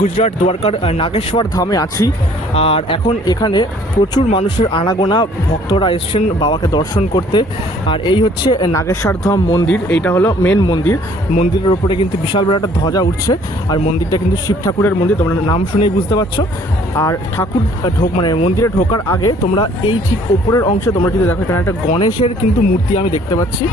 গুজরাট দ্বারকার নাগেশ্বর ধামে আছি। আর এখন এখানে প্রচুর মানুষের আনাগোনা, ভক্তরা এসছেন বাবাকে দর্শন করতে। আর এই হচ্ছে নাগেশ্বর ধাম মন্দির, এইটা হলো মেন মন্দির। মন্দিরের ওপরে কিন্তু বিশাল বড় একটা ধ্বজা উঠছে। আর মন্দিরটা কিন্তু শিব ঠাকুরের মন্দির, তোমরা নাম শুনেই বুঝতে পারছো। আর ঠাকুর মন্দিরে ঢোকার আগে তোমরা এই ঠিক ওপরের অংশে তোমরা যদি দেখো, এখানে একটা গণেশের কিন্তু মূর্তি আমি দেখতে পাচ্ছি।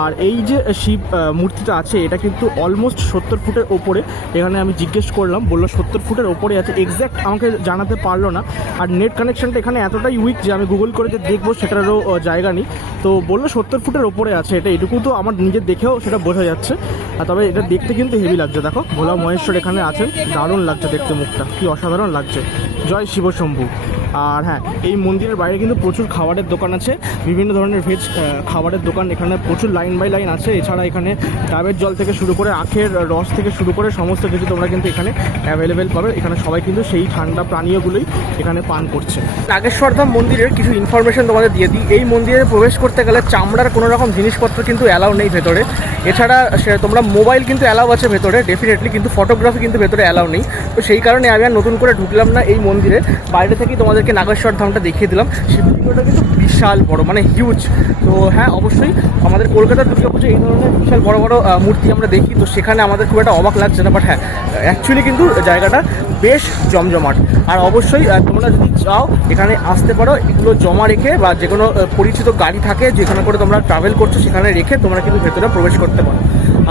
আর এই যে শিব মূর্তিটা আছে, এটা কিন্তু অলমোস্ট 70 ফুটের ওপরে। এখানে আমি জিজ্ঞেস করলাম, বললো 70 ফুটের ওপরে আছে, এক্স্যাক্ট আমাকে জানাতে পারলো না। আর নেট কানেকশানটা এখানে এতটাই উইক যে আমি গুগল করে যে দেখবো সেটারও জায়গা নেই। তো বললো 70 ফুটের ওপরে আছে, এটুকু তো আমার নিজের দেখেও সেটা বোঝা যাচ্ছে। আর তবে এটা দেখতে কিন্তু হেভি লাগছে। দেখো ভোলা মহেশ্বর এখানে আছেন, দারুণ লাগছে দেখতে, মুখটা কি অসাধারণ লাগছে। জয় শিবশম্ভু। আর হ্যাঁ, এই মন্দিরের বাইরে কিন্তু প্রচুর খাবারের দোকান আছে, বিভিন্ন ধরনের ভেজ খাবারের দোকান এখানে প্রচুর লাইন বাই লাইন আছে। এছাড়া এখানে ডাবের জল থেকে শুরু করে আখের রস থেকে শুরু করে সমস্ত কিছু তোমরা কিন্তু এখানে অ্যাভেলেবেল পাবে। এখানে সবাই কিন্তু সেই ঠান্ডা পানীয়গুলোই এখানে পান করছে। নাগেশ্বর ধাম মন্দিরের কিছু ইনফরমেশন তোমাদের দিয়ে দিই। এই মন্দিরে প্রবেশ করতে গেলে চামড়ার কোনো রকম জিনিসপত্র কিন্তু অ্যালাউ নেই ভেতরে। এছাড়া তোমরা মোবাইল কিন্তু অ্যালাউ আছে ভেতরে ডেফিনেটলি, কিন্তু ফটোগ্রাফি কিন্তু ভেতরে অ্যালাউ নেই। তো সেই কারণে আমি আর নতুন করে ঢুকলাম না এই মন্দিরে, বাইরে থেকেই তোমাদেরকে নাগেশ্বর ধামটা দেখিয়ে দিলাম। শিবলিঙ্গটা কিন্তু বিশাল বড়, মানে হিউজ। তো হ্যাঁ, অবশ্যই আমাদের কলকাতার দুর্গাপুজো এই ধরনের বিশাল বড় বড় মূর্তি আমরা দেখি, তো সেখানে আমাদের খুব একটা অবাক লাগছে না। বাট হ্যাঁ, অ্যাকচুয়ালি কিন্তু জায়গাটা বেশ জমজমাট। আর অবশ্যই তোমরা যদি চাও এখানে আসতে পারো, এগুলো জমা রেখে বা যে কোনো পরিচিত গাড়ি থাকে যেখানে করে তোমরা ট্রাভেল করছো সেখানে রেখে তোমরা কিন্তু ভেতরে প্রবেশ করতে পারো।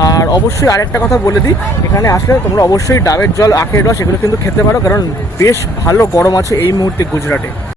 আর অবশ্যই আরেকটা কথা বলে দিই, এখানে আসলে তোমরা অবশ্যই ডাবের জল, আখের রস এগুলো কিন্তু খেতে পারো, কারণ বেশ ভালো গরম আছে এই মুহূর্তে গুজরাটে।